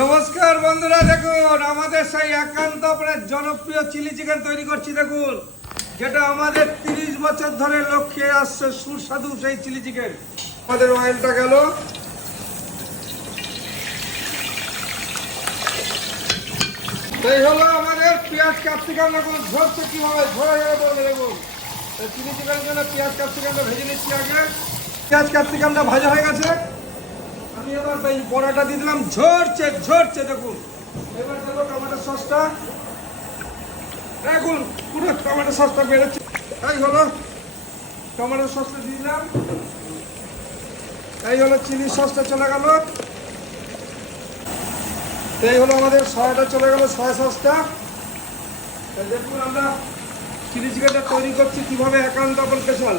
নমস্কার বন্ধুরা, দেখুন আমাদের সেই একান্ত আপনার জনপ্রিয় চিলি চিকেন তৈরি করছি। দেখুন, যেটা আমাদের 30 বছর ধরে লোক খেয়ে আসছে, সুস্বাদু সেই চিলি চিকেন। আমাদের অয়েলটা গেল, এই হলো আমাদের পেঁয়াজ ক্যাপসিকাম। দেখুন ঝরছে কিভাবে, ঝরে ঝরে পড়বে। দেখুন চিলি চিকেনের জন্য পেঁয়াজ ক্যাপসিকামটা ভেজে নিচ্ছি আগে। পেঁয়াজ ক্যাপসিকামটা ভাজা হয়ে গেছে, আমি এবার এই বড়াটা দিয়ে দিলাম। ঝরছে ঝরছে, দেখুন। এবার দেবো টমেটো সসটা। দেখুন পুরো টমেটো সসটা বেরোচ্ছে। এই হলো টমেটো সসটা দিয়ে দিলাম। এই হলো চিলি সসটা চলে গেল। এই হলো আমাদের সয়াটা চলে গেল, সয়া সসটা। দেখুন আমরা চিলি চিকেনটা তৈরি করছি কিভাবে, একান্ত স্পেশাল।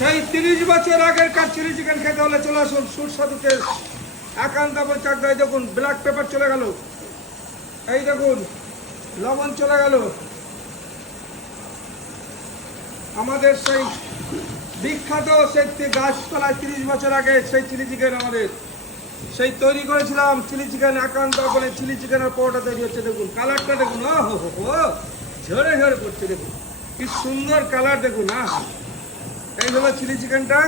সেই 30 বছর আগের কার চিলি চিকেন খেতে হলে চলে আসুন, সুস্বাদু টেস্ট একান্ত চাকদায়। দেখুন ব্ল্যাক পেপার চলে গেল, এই দেখুন লবণ চলে গেল। আমাদের সেই বিখ্যাত সেই গাছতলায় 30 বছর আগে সেই চিলি চিকেন আমাদের সেই তৈরি করেছিলাম। চিলি চিকেন একান্ত বলে চিলি চিকেনের পরোটা তৈরি হচ্ছে। দেখুন কালারটা দেখুন, ও হো ঝরে ঝরে পড়ছে। দেখুন কি সুন্দর কালার, দেখুন। এই হলো চিলি চিকেনটা।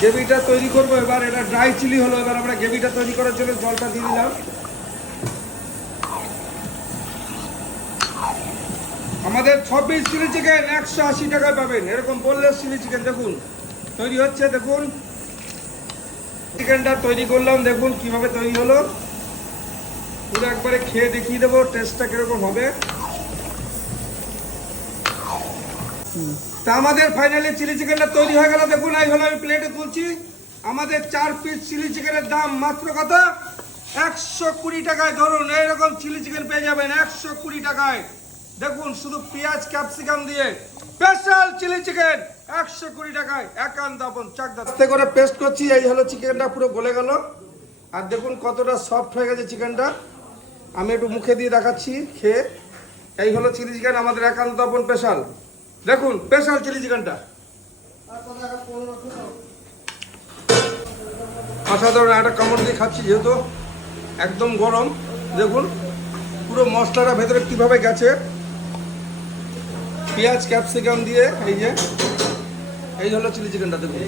গ্রেভিটা তৈরি করবো এবার। এটা ড্রাই চিলি হলো। এবার আমরা গ্রেভিটা তৈরি করার জন্য জলটা দিয়ে দিলাম। আমাদের 26 চিলি চিকেন 180 টাকায় পাবেন, এরকম বোনলেস চিলি চিকেন। দেখুন তৈরি হচ্ছে, দেখুন চিকেনটা তৈরি করলাম। দেখুন কিভাবে তৈরি হলো, পুরো একবারে খেয়ে দেখিয়ে দেবো টেস্টটা কিরকম হবে। তা আমাদের ফাইনালি চিলি চিকেনটা তৈরি হয়ে গেল। দেখুন এই হলো, আমি প্লেটে তুলছি। আমাদের 4 পিস চিলি চিকেনের দাম মাত্র কত? 120 টাকায়। ধরুন এইরকম চিলি চিকেন পেয়ে যাবেন 120 টাকায়। দেখুন শুধু পেঁয়াজ ক্যাপসিকাম দিয়ে স্পেশাল চিলি চিকেন 120 টাকায়, একান্ত আপন চাকদা। আস্তে করে পেস্ট করছি। এই হলো চিকেনটা, পুরো গলে গেল। আর দেখুন কতটা সফট হয়ে গেছে চিকেনটা। আমি একটু মুখে দিয়ে দেখাচ্ছি খেয়ে। এই হলো চিলি চিকেন আমাদের একান্ত আপন স্পেশাল। দেখুন স্পেশাল চিলি চিকেনটা অসাধারণ। একটা কামড় দিয়ে খাচ্ছি যেহেতু একদম গরম। দেখুন পুরো মশলাটা ভেতরে কিভাবে গেছে, পেঁয়াজ ক্যাপসিকাম দিয়ে। এই যে এই হলো চিলি চিকেনটা, দেখুন।